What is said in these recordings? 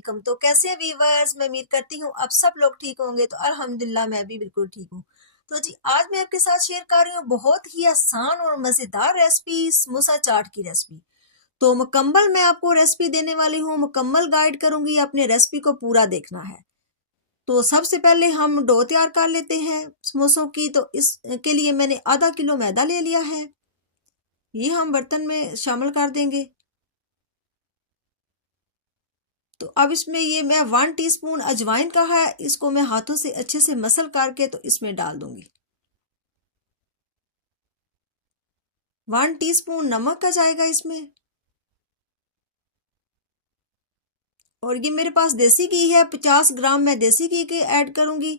वालेकुम। तो कैसे हैं वीवर्स? मैं उम्मीद करती हूँ अब सब लोग ठीक होंगे। तो अल्हम्दुलिल्लाह मैं भी बिल्कुल ठीक हूँ। तो जी आज मैं आपके साथ शेयर कर रही हूँ बहुत ही आसान और मज़ेदार रेसिपी, समोसा चाट की रेसिपी। तो मुकम्मल मैं आपको रेसिपी देने वाली हूँ, मुकम्मल गाइड करूंगी, अपने रेसिपी को पूरा देखना है। तो सबसे पहले हम डो तैयार कर लेते हैं समोसों की। तो इसके लिए मैंने आधा किलो मैदा ले लिया है, ये हम बर्तन में शामिल कर देंगे। तो अब इसमें ये मैं 1 टीस्पून अजवाइन का है, इसको मैं हाथों से अच्छे से मसल करके तो इसमें डाल दूंगी। 1 टीस्पून नमक का जाएगा इसमें। और ये मेरे पास देसी घी है, 50 ग्राम मैं देसी घी के ऐड करूंगी।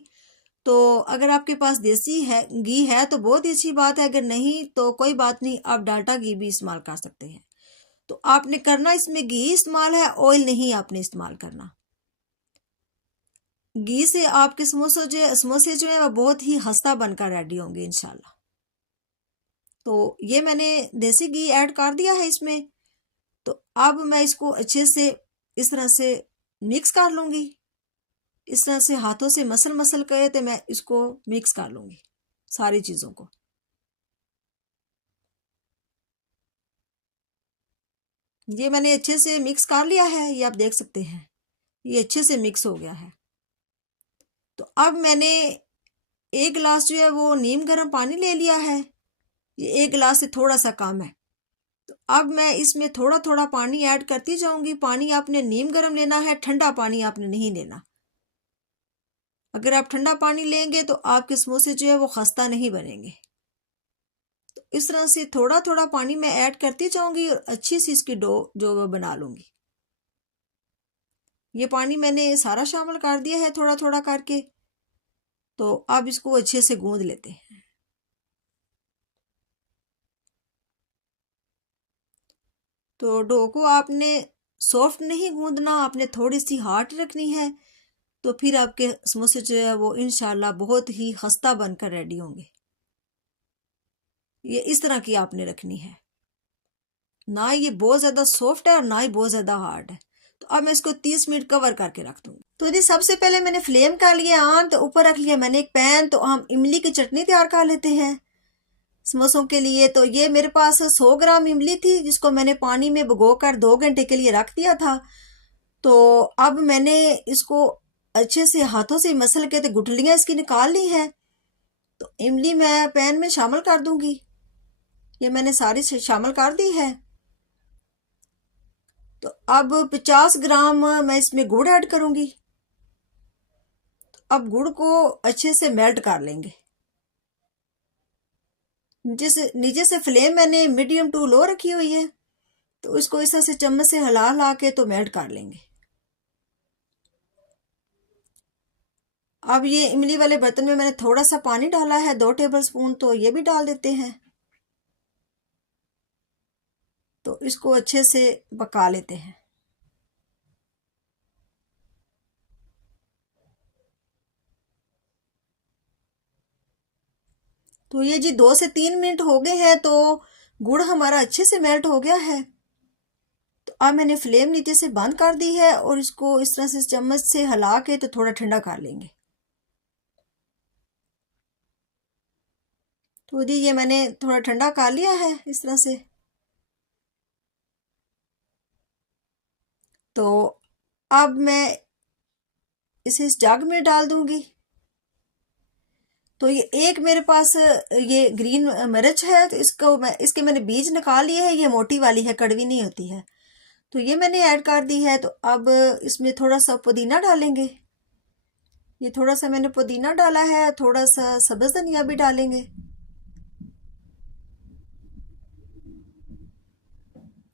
तो अगर आपके पास देसी है घी है तो बहुत ही अच्छी बात है, अगर नहीं तो कोई बात नहीं, आप डाल्डा घी भी इस्तेमाल कर सकते हैं। तो आपने करना इसमें घी इस्तेमाल है, ऑयल नहीं आपने इस्तेमाल करना। घी से आपके समोसे जो है वो बहुत ही खस्ता बनकर रेडी होंगे इंशाल्लाह। तो ये मैंने देसी घी ऐड कर दिया है इसमें। तो अब मैं इसको अच्छे से इस तरह से मिक्स कर लूंगी। इस तरह से हाथों से मसल मसल कर तो मैं इसको मिक्स कर लूंगी सारी चीज़ों को। ये मैंने अच्छे से मिक्स कर लिया है, ये आप देख सकते हैं ये अच्छे से मिक्स हो गया है। तो अब मैंने 1 गिलास जो है वो नीम गर्म पानी ले लिया है, ये 1 गिलास से थोड़ा सा कम है। तो अब मैं इसमें थोड़ा थोड़ा पानी ऐड करती जाऊंगी। पानी आपने नीम गर्म लेना है, ठंडा पानी आपने नहीं लेना। अगर आप ठंडा पानी लेंगे तो आपके समोसे जो है वो खस्ता नहीं बनेंगे। तो इस तरह से थोड़ा थोड़ा पानी मैं ऐड करती जाऊंगी और अच्छी सी इसकी डो जो वो बना लूंगी। ये पानी मैंने सारा शामिल कर दिया है थोड़ा थोड़ा करके। तो अब इसको अच्छे से गूंद लेते हैं। तो डो को आपने सॉफ्ट नहीं गूंदना, आपने थोड़ी सी हार्ड रखनी है। तो फिर आपके समोसे जो है वो इंशाल्लाह बहुत ही खस्ता बनकर रेडी होंगे। ये इस तरह की आपने रखनी है, ना ये बहुत ज़्यादा सॉफ्ट है और ना ही बहुत ज़्यादा हार्ड है। तो अब मैं इसको 30 मिनट कवर करके रख दूंगी। तो यदि सबसे पहले मैंने फ्लेम कर लिया ऑन, तो ऊपर रख लिया मैंने एक पैन। तो हम इमली की चटनी तैयार कर लेते हैं समोसों के लिए। तो ये मेरे पास 100 ग्राम इमली थी, जिसको मैंने पानी में भिगो कर 2 घंटे के लिए रख दिया था। तो अब मैंने इसको अच्छे से हाथों से मसल के तो गुठलियाँ इसकी निकाल ली है। तो इमली मैं पैन में शामिल कर दूंगी, ये मैंने सारी शामिल कर दी है। तो अब 50 ग्राम मैं इसमें गुड़ ऐड करूंगी। अब गुड़ को अच्छे से मेल्ट कर लेंगे। नीचे से फ्लेम मैंने मीडियम टू लो रखी हुई है। तो इसको इस तरह से चम्मच से हिला हिला के तो मेल्ट कर लेंगे। अब ये इमली वाले बर्तन में मैंने थोड़ा सा पानी डाला है, 2 टेबल स्पून, तो ये भी डाल देते हैं। तो इसको अच्छे से पका लेते हैं। तो ये जी 2 से 3 मिनट हो गए हैं, तो गुड़ हमारा अच्छे से मेल्ट हो गया है। तो अब मैंने फ्लेम नीचे से बंद कर दी है और इसको इस तरह से चम्मच से हिला के तो थोड़ा ठंडा कर लेंगे। तो जी ये मैंने थोड़ा ठंडा कर लिया है इस तरह से। तो अब मैं इसे इस जग में डाल दूंगी। तो ये एक मेरे पास ये ग्रीन मिर्च है, तो इसके मैंने बीज निकाल लिए है, ये मोटी वाली है, कड़वी नहीं होती है। तो ये मैंने ऐड कर दी है। तो अब इसमें थोड़ा सा पुदीना डालेंगे। ये थोड़ा सा मैंने पुदीना डाला है, थोड़ा सा सब्ज धनिया भी डालेंगे।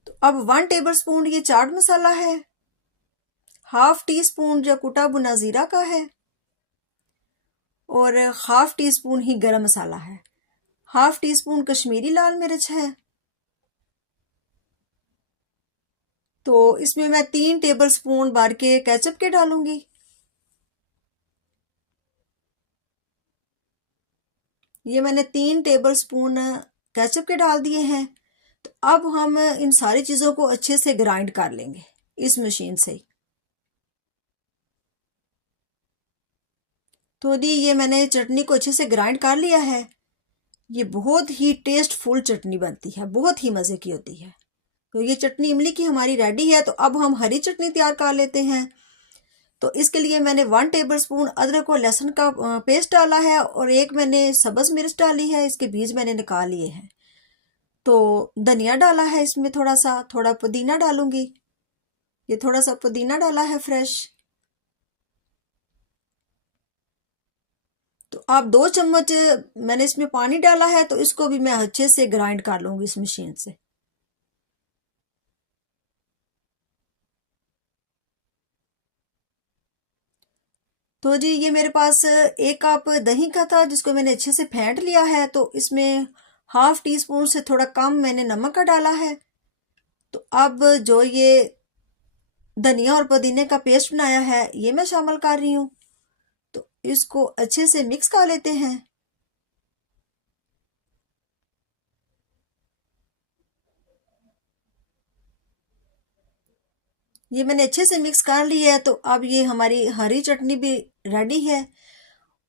तो अब 1 टेबल स्पून ये चाट मसाला है, 1/2 टीस्पून जो कुटा भुना जीरा का है, और 1/2 टीस्पून ही गरम मसाला है, 1/2 टीस्पून कश्मीरी लाल मिर्च है। तो इसमें मैं 3 टेबल स्पून भर के केचप के डालूंगी। ये मैंने 3 टेबल स्पून केचप के डाल दिए हैं। तो अब हम इन सारी चीज़ों को अच्छे से ग्राइंड कर लेंगे इस मशीन से। तो दी ये मैंने चटनी को अच्छे से ग्राइंड कर लिया है। ये बहुत ही टेस्टफुल चटनी बनती है, बहुत ही मज़े की होती है। तो ये चटनी इमली की हमारी रेडी है। तो अब हम हरी चटनी तैयार कर लेते हैं। तो इसके लिए मैंने 1 टेबलस्पून अदरक और लहसुन का पेस्ट डाला है और एक मैंने सब्ज़ मिर्च डाली है, इसके बीज मैंने निकाल लिए हैं। तो धनिया डाला है इसमें, थोड़ा पुदीना डालूंगी। ये थोड़ा सा पुदीना डाला है फ्रेश। तो आप 2 चम्मच मैंने इसमें पानी डाला है, तो इसको भी मैं अच्छे से ग्राइंड कर लूंगी इस मशीन से। तो जी ये मेरे पास 1 कप दही का था, जिसको मैंने अच्छे से फेंट लिया है। तो इसमें ½ टीस्पून से थोड़ा कम मैंने नमक का डाला है। तो अब जो ये धनिया और पुदीने का पेस्ट बनाया है ये मैं शामिल कर रही हूँ। तो इसको अच्छे से मिक्स कर लेते हैं। ये मैंने अच्छे से मिक्स कर ली है। तो अब ये हमारी हरी चटनी भी रेडी है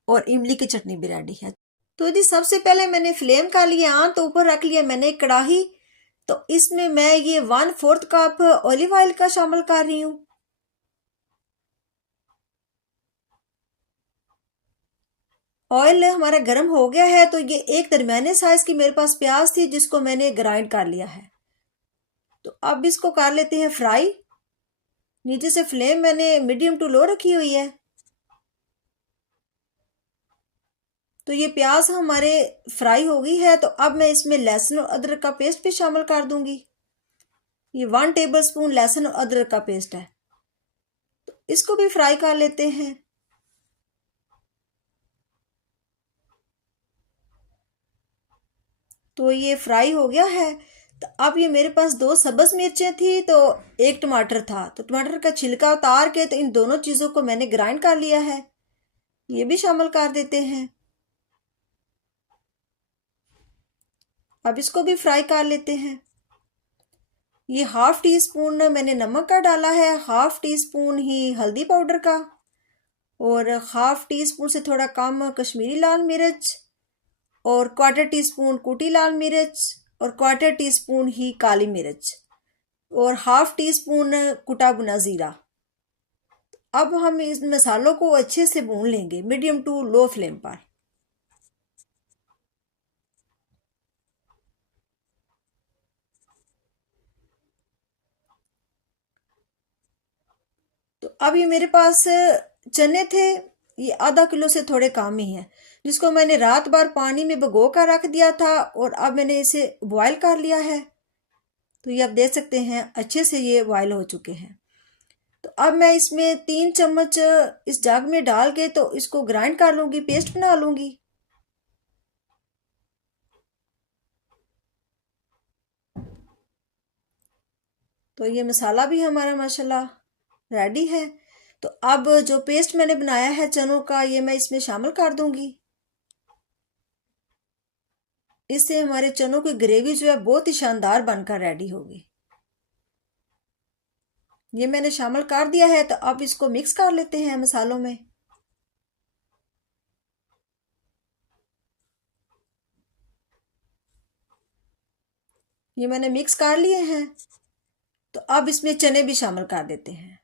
और इमली की चटनी भी रेडी है। तो जी सबसे पहले मैंने फ्लेम कर लिया ऑन, तो ऊपर रख लिया मैंने कढ़ाई। तो इसमें मैं ये 1/4 कप ऑलिव ऑयल का शामिल कर रही हूँ। ऑयल हमारा गर्म हो गया है। तो ये एक दरमियाने साइज की मेरे पास प्याज थी, जिसको मैंने ग्राइंड कर लिया है। तो अब इसको कर लेते हैं फ्राई। नीचे से फ्लेम मैंने मीडियम टू लो रखी हुई है। तो ये प्याज हमारे फ्राई हो गई है। तो अब मैं इसमें लहसुन और अदरक का पेस्ट भी शामिल कर दूंगी। ये 1 टेबलस्पून लहसुन और अदरक का पेस्ट है। तो इसको भी फ्राई कर लेते हैं। तो ये फ्राई हो गया है। तो अब ये मेरे पास 2 सब्ज मिर्चें थी, तो 1 टमाटर था। तो टमाटर का छिलका उतार के तो इन दोनों चीज़ों को मैंने ग्राइंड कर लिया है। ये भी शामिल कर देते हैं। अब इसको भी फ्राई कर लेते हैं। ये ½ टीस्पून मैंने नमक का डाला है, ½ टीस्पून ही हल्दी पाउडर का, और ½ टीस्पून से थोड़ा कम कश्मीरी लाल मिर्च, और क्वार्टर टीस्पून कुटी लाल मिर्च, और क्वार्टर टीस्पून ही काली मिर्च, और ½ टीस्पून कुटा भुना जीरा। अब हम इस मसालों को अच्छे से भून लेंगे मीडियम टू लो फ्लेम पर। तो अब ये मेरे पास चने थे, ये ½ किलो से थोड़े कम ही है, जिसको मैंने रात भर पानी में भिगो कर रख दिया था और अब मैंने इसे बॉयल कर लिया है। तो ये आप देख सकते हैं अच्छे से ये बॉयल हो चुके हैं। तो अब मैं इसमें 3 चम्मच इस जग में डाल के तो इसको ग्राइंड कर लूंगी, पेस्ट बना लूंगी। तो ये मसाला भी हमारा माशाल्लाह रेडी है। तो अब जो पेस्ट मैंने बनाया है चनों का, ये मैं इसमें शामिल कर दूंगी। इससे हमारे चनों की ग्रेवी जो है बहुत ही शानदार बनकर रेडी होगी। ये मैंने शामिल कर दिया है। तो अब इसको मिक्स कर लेते हैं मसालों में। ये मैंने मिक्स कर लिए हैं। तो अब इसमें चने भी शामिल कर देते हैं।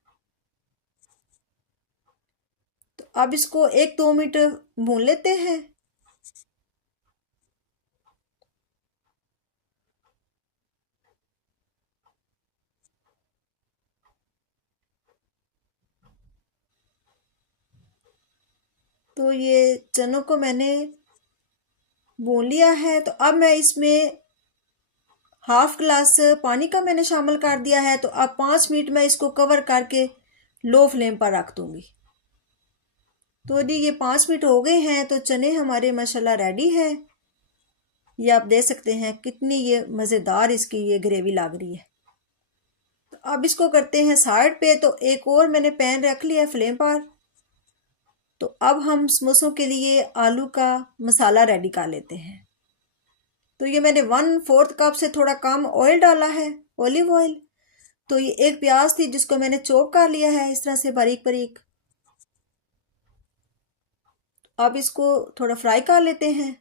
तो अब इसको 1-2 मिनट भून लेते हैं। तो ये चनों को मैंने भून लिया है। तो अब मैं इसमें ½ ग्लास पानी का मैंने शामिल कर दिया है। तो अब 5 मिनट मैं इसको कवर करके लो फ्लेम पर रख दूंगी। तो जी ये 5 मिनट हो गए हैं। तो चने हमारे माशाल्लाह रेडी है। ये आप देख सकते हैं कितनी ये मज़ेदार इसकी ये ग्रेवी लग रही है। तो अब इसको करते हैं साइड पे। तो एक और मैंने पैन रख लिया फ्लेम पर। तो अब हम समोसों के लिए आलू का मसाला रेडी कर लेते हैं। तो ये मैंने 1/4 कप से थोड़ा कम ऑयल डाला है, ऑलिव ऑयल। तो ये एक प्याज थी, जिसको मैंने चॉप कर लिया है इस तरह से बारीक बारीक। अब इसको थोड़ा फ्राई कर लेते हैं।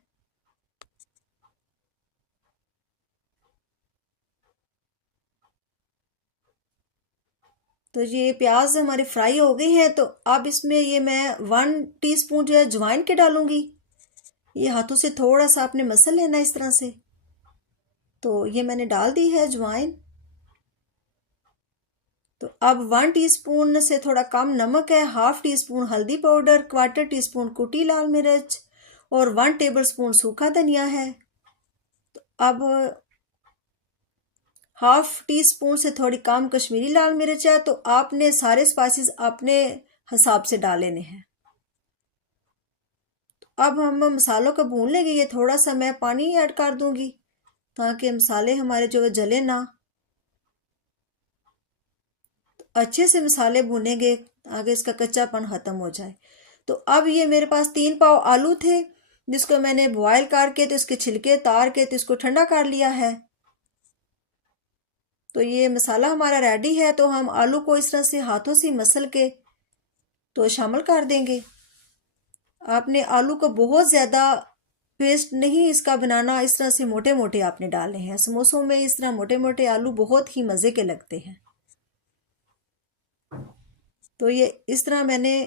तो ये प्याज हमारी फ्राई हो गई है। तो अब इसमें ये मैं 1 टीस्पून जो है अजवाइन के डालूंगी। ये हाथों से थोड़ा सा आपने मसल लेना इस तरह से। तो ये मैंने डाल दी है अजवाइन। तो अब 1 टीस्पून से थोड़ा कम नमक है, 1/2 टीस्पून हल्दी पाउडर, 1/4 टीस्पून कुटी लाल मिर्च और 1 टेबल स्पून सूखा धनिया है। तो अब 1/2 टीस्पून से थोड़ी कम कश्मीरी लाल मिर्च है। तो आपने सारे स्पाइसेस अपने हिसाब से डाल लेने हैं। तो अब हम मसालों को भून लेंगे। ये थोड़ा सा मैं पानी ऐड कर दूंगी ताकि मसाले हमारे जो है जले ना। तो अच्छे से मसाले भूनेंगे आगे इसका कच्चापन ख़त्म हो जाए। तो अब ये मेरे पास 3 पाव आलू थे जिसको मैंने बॉयल करके तो इसके छिलके उतार के तो इसको ठंडा कर लिया है। तो ये मसाला हमारा रेडी है। तो हम आलू को इस तरह से हाथों से मसल के तो शामिल कर देंगे। आपने आलू को बहुत ज़्यादा पेस्ट नहीं इसका बनाना, इस तरह से मोटे मोटे आपने डालने हैं। समोसों में इस तरह मोटे मोटे आलू बहुत ही मज़े के लगते हैं। तो ये इस तरह मैंने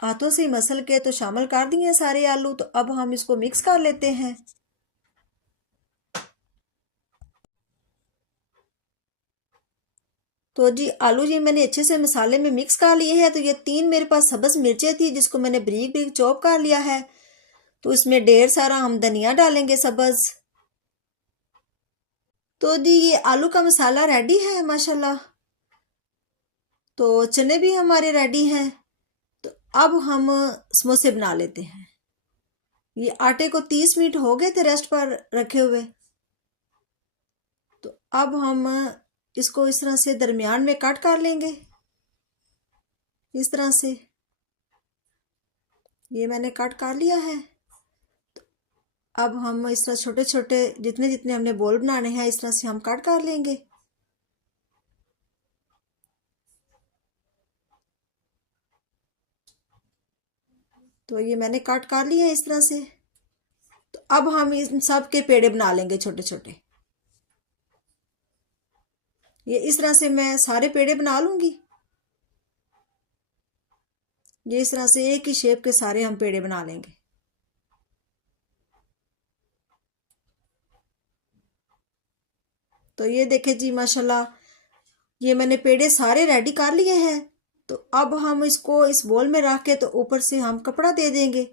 हाथों से मसल के तो शामिल कर दिए सारे आलू। तो अब हम इसको मिक्स कर लेते हैं। तो जी आलू जी मैंने अच्छे से मसाले में मिक्स कर लिए हैं। तो ये 3 मेरे पास सब्ज़ मिर्चें थी जिसको मैंने बारीक बारीक चॉप कर लिया है। तो इसमें ढेर सारा हम धनिया डालेंगे सब्ज़। तो जी ये आलू का मसाला रेडी है माशाल्लाह। तो चने भी हमारे रेडी हैं। तो अब हम समोसे बना लेते हैं। ये आटे को 30 मिनट हो गए थे रेस्ट पर रखे हुए। तो अब हम इसको इस तरह से दरमियान में कट कर लेंगे इस तरह से। ये मैंने कट कर लिया है। तो अब हम इस तरह छोटे छोटे जितने जितने हमने बोल बनाने हैं इस तरह से हम कट कर लेंगे। तो ये मैंने कट कर लिया है इस तरह से। तो अब हम इन सब के पेड़े बना लेंगे छोटे छोटे। ये इस तरह से मैं सारे पेड़े बना लूंगी। ये इस तरह से एक ही शेप के सारे हम पेड़े बना लेंगे। तो ये देखें जी माशाल्लाह ये मैंने पेड़े सारे रेडी कर लिए हैं। तो अब हम इसको इस बोल में रख के तो ऊपर से हम कपड़ा दे देंगे।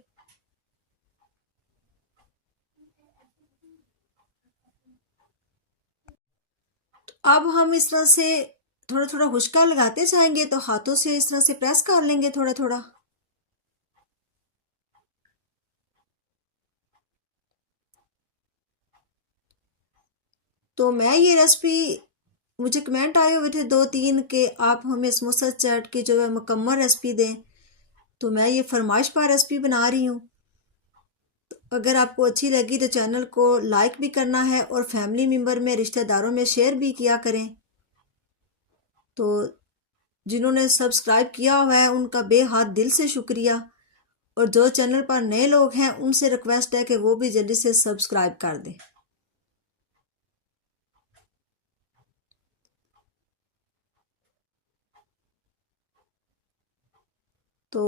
तो अब हम इस तरह से थोड़ा थोड़ा हुक्का लगाते जाएंगे। तो हाथों से इस तरह से प्रेस कर लेंगे थोड़ा थोड़ा। तो मैं ये रेसिपी मुझे कमेंट आए हुए थे 2-3 के आप हमें समोसा चाट की जो है मुकम्मल रेसिपी दें। तो मैं ये फरमाइश पर रेसिपी बना रही हूँ। तो अगर आपको अच्छी लगी तो चैनल को लाइक भी करना है और फैमिली मेम्बर में रिश्तेदारों में शेयर भी किया करें। तो जिन्होंने सब्सक्राइब किया हुआ है उनका बेहद दिल से शुक्रिया। और जो चैनल पर नए लोग हैं उनसे रिक्वेस्ट है कि वो भी जल्दी से सब्सक्राइब कर दें। तो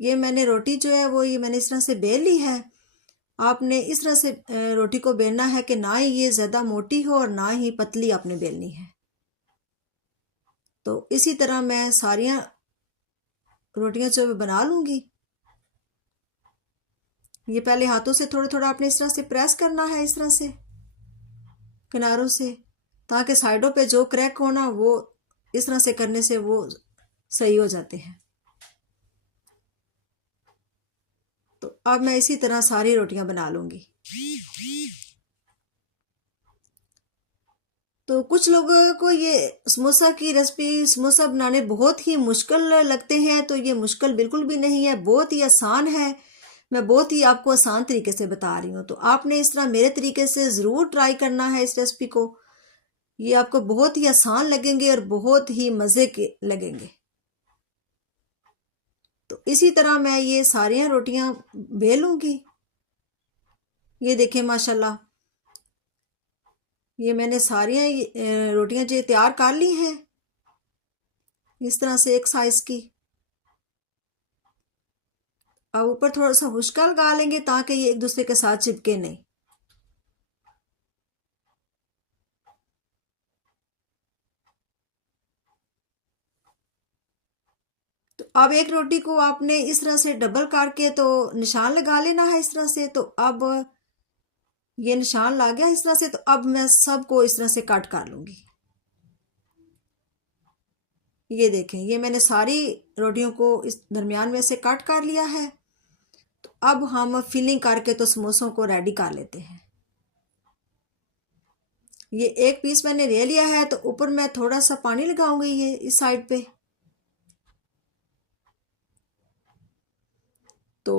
ये मैंने रोटी जो है वो ये मैंने इस तरह से बेल ली है। आपने इस तरह से रोटी को बेलना है कि ना ही ये ज़्यादा मोटी हो और ना ही पतली आपने बेलनी है। तो इसी तरह मैं सारियां रोटियां जो बना लूँगी। ये पहले हाथों से थोड़ा थोड़ा आपने इस तरह से प्रेस करना है इस तरह से किनारों से, ताकि साइडों पे जो क्रैक होना वो इस तरह से करने से वो सही हो जाते हैं। तो अब मैं इसी तरह सारी रोटियां बना लूँगी। तो कुछ लोगों को ये समोसा की रेसिपी समोसा बनाने बहुत ही मुश्किल लगते हैं। तो ये मुश्किल बिल्कुल भी नहीं है, बहुत ही आसान है। मैं बहुत ही आपको आसान तरीके से बता रही हूँ। तो आपने इस तरह मेरे तरीके से ज़रूर ट्राई करना है इस रेसिपी को। ये आपको बहुत ही आसान लगेंगे और बहुत ही मज़े के लगेंगे। तो इसी तरह मैं ये सारी रोटियां बेलूंगी। ये देखिए माशाल्लाह, ये मैंने सारी रोटियां जो तैयार कर ली हैं इस तरह से एक साइज की। अब ऊपर थोड़ा सा हुश्का लगा लेंगे ताकि ये एक दूसरे के साथ चिपके नहीं। तो अब एक रोटी को आपने इस तरह से डबल करके तो निशान लगा लेना है इस तरह से। तो अब ये निशान लग गया इस तरह से। तो अब मैं सबको इस तरह से कट कर लूंगी। ये देखें, ये मैंने सारी रोटियों को इस दरमियान में से कट कर लिया है। तो अब हम फिलिंग करके तो समोसों को रेडी कर लेते हैं। ये एक पीस मैंने ले लिया है, तो ऊपर मैं थोड़ा सा पानी लगाऊंगी ये इस साइड पे। तो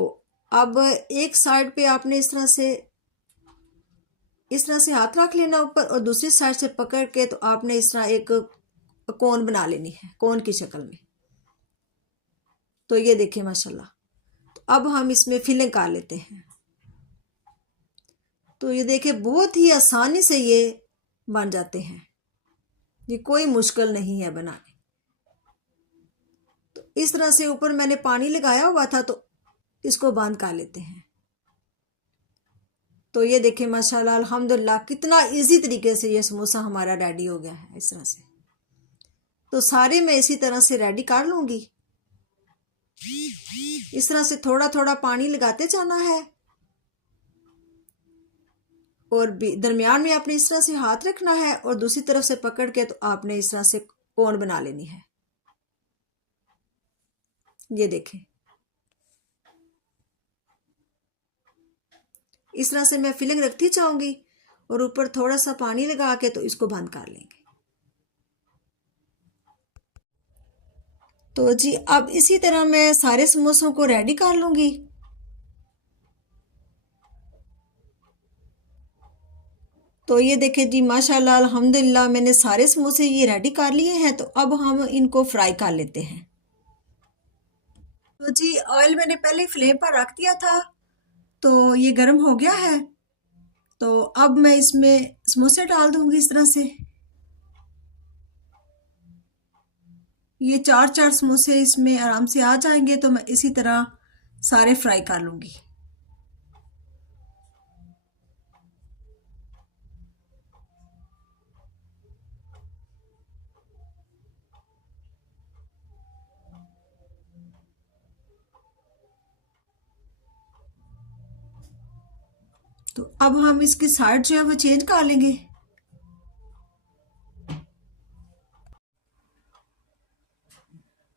अब एक साइड पे आपने इस तरह से हाथ रख लेना ऊपर, और दूसरी साइड से पकड़ के तो आपने इस तरह एक कोन बना लेनी है, कोन की शक्ल में। तो ये देखिए माशाल्लाह। तो अब हम इसमें फिलिंग कर लेते हैं। तो ये देखिए बहुत ही आसानी से ये बन जाते हैं, ये कोई मुश्किल नहीं है बनाने। तो इस तरह से ऊपर मैंने पानी लगाया हुआ था, तो इसको बंद कर लेते हैं। तो ये देखिए माशाल्लाह अल्हम्दुलिल्लाह कितना इजी तरीके से ये समोसा हमारा रेडी हो गया है इस तरह से। तो सारे मैं इसी तरह से रेडी कर लूंगी। इस तरह से थोड़ा थोड़ा पानी लगाते जाना है, और दरमियान में आपने इस तरह से हाथ रखना है, और दूसरी तरफ से पकड़ के तो आपने इस तरह से कोन बना लेनी है। ये देखें, इस तरह से मैं फिलिंग रखती जाऊंगी, और ऊपर थोड़ा सा पानी लगा के तो इसको बंद कर लेंगे। तो जी अब इसी तरह मैं सारे समोसों को रेडी कर लूंगी। तो ये देखें जी माशाल्लाह अल्हम्दुलिल्लाह मैंने सारे समोसे ये रेडी कर लिए हैं। तो अब हम इनको फ्राई कर लेते हैं। तो जी ऑयल मैंने पहले फ्लेम पर रख दिया था, तो ये गर्म हो गया है। तो अब मैं इसमें समोसे डाल दूंगी इस तरह से। ये चार चार समोसे इसमें आराम से आ जाएंगे। तो मैं इसी तरह सारे फ्राई कर लूंगी। तो अब हम इसकी साइड जो है वो चेंज कर लेंगे।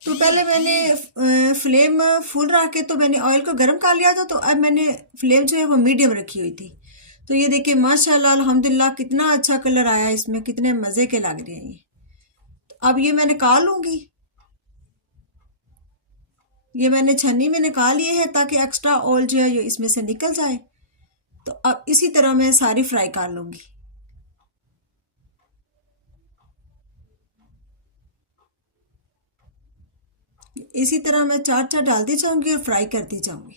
तो पहले मैंने फ्लेम फुल रख के तो मैंने ऑयल को गर्म कर लिया था। तो अब मैंने फ्लेम जो है वो मीडियम रखी हुई थी। तो ये देखिए माशाल्लाह अल्हम्दुलिल्लाह कितना अच्छा कलर आया इसमें, कितने मज़े के लग रहे हैं ये। तो अब ये मैं निकाल लूँगी। ये मैंने छन्नी में निकाल लिए है ताकि एक्स्ट्रा ऑयल जो है ये इसमें से निकल जाए। तो अब इसी तरह मैं सारी फ्राई कर लूँगी। इसी तरह मैं चार चार डालती जाऊँगी और फ्राई करती जाऊँगी।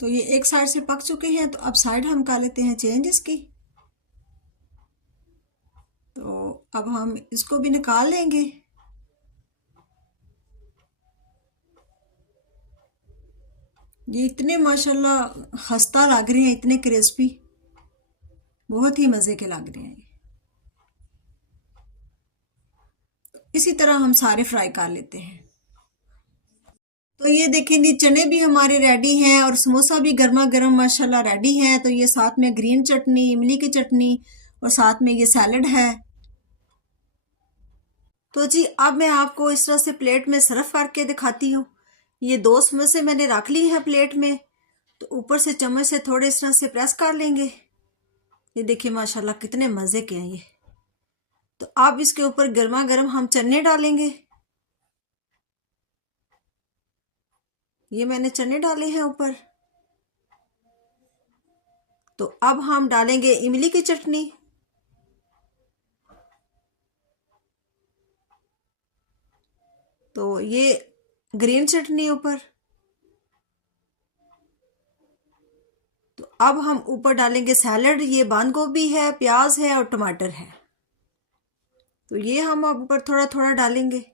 तो ये एक साइड से पक चुके हैं। तो अब साइड हम कर लेते हैं चेंज इसकी। तो अब हम इसको भी निकाल लेंगे। ये इतने माशाल्लाह खस्ता लग रहे हैं, इतने क्रिस्पी, बहुत ही मज़े के लग रहे हैं। इसी तरह हम सारे फ्राई कर लेते हैं। तो ये देखेंगे चने भी हमारे रेडी हैं, और समोसा भी गर्मा गर्म माशाल्लाह रेडी है। तो ये साथ में ग्रीन चटनी, इमली की चटनी, और साथ में ये सैलड है। तो जी अब मैं आपको इस तरह से प्लेट में सर्व करके दिखाती हूँ। ये दो समोसे मैंने रख ली हैं प्लेट में। तो ऊपर से चम्मच से थोड़े इस तरह से प्रेस कर लेंगे। ये देखिए माशाल्लाह कितने मज़े के हैं ये। तो अब इसके ऊपर गर्मा गर्म हम चने डालेंगे। ये मैंने चने डाले हैं ऊपर। तो अब हम डालेंगे इमली की चटनी। तो ये ग्रीन चटनी ऊपर। तो अब हम ऊपर डालेंगे सैलड। ये बंद गोभी है, प्याज है और टमाटर है। तो ये हम अब ऊपर थोड़ा थोड़ा डालेंगे।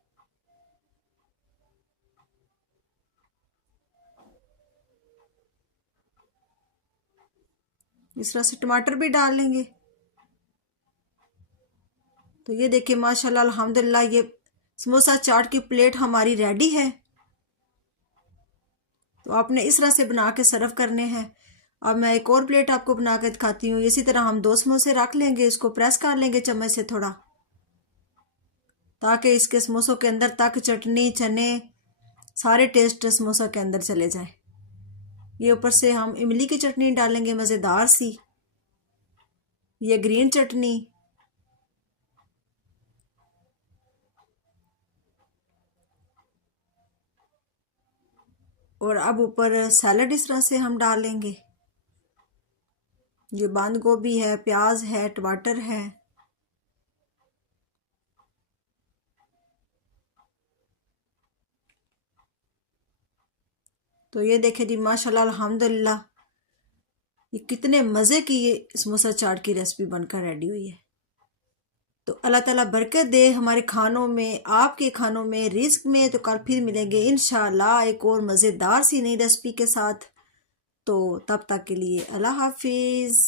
इस तरह से टमाटर भी डाल लेंगे। तो ये देखिए माशाल्लाह अल्हम्दुलिल्लाह, ये समोसा चाट की प्लेट हमारी रेडी है। तो आपने इस तरह से बना के सर्व करने हैं। अब मैं एक और प्लेट आपको बना के दिखाती हूँ। इसी तरह हम 2 समोसे रख लेंगे, इसको प्रेस कर लेंगे चम्मच से थोड़ा, ताकि इसके समोसों के अंदर तक चटनी, चने, सारे टेस्ट समोसा के अंदर चले जाए। ये ऊपर से हम इमली की चटनी डालेंगे मज़ेदार सी, ये ग्रीन चटनी, और अब ऊपर सैलड इस तरह से हम डालेंगे। ये बंद गोभी है, प्याज है, टमाटर है। तो ये देखें जी माशाल्लाह अल्हम्दुलिल्लाह, ये कितने मज़े की ये समोसा चाट की रेसिपी बनकर रेडी हुई है। तो अल्लाह ताला बरकत दे हमारे खानों में, आपके खानों में, रिस्क में। तो कल फिर मिलेंगे इंशाल्लाह एक और मज़ेदार सी नई रेसिपी के साथ। तो तब तक के लिए अल्लाह हाफिज़।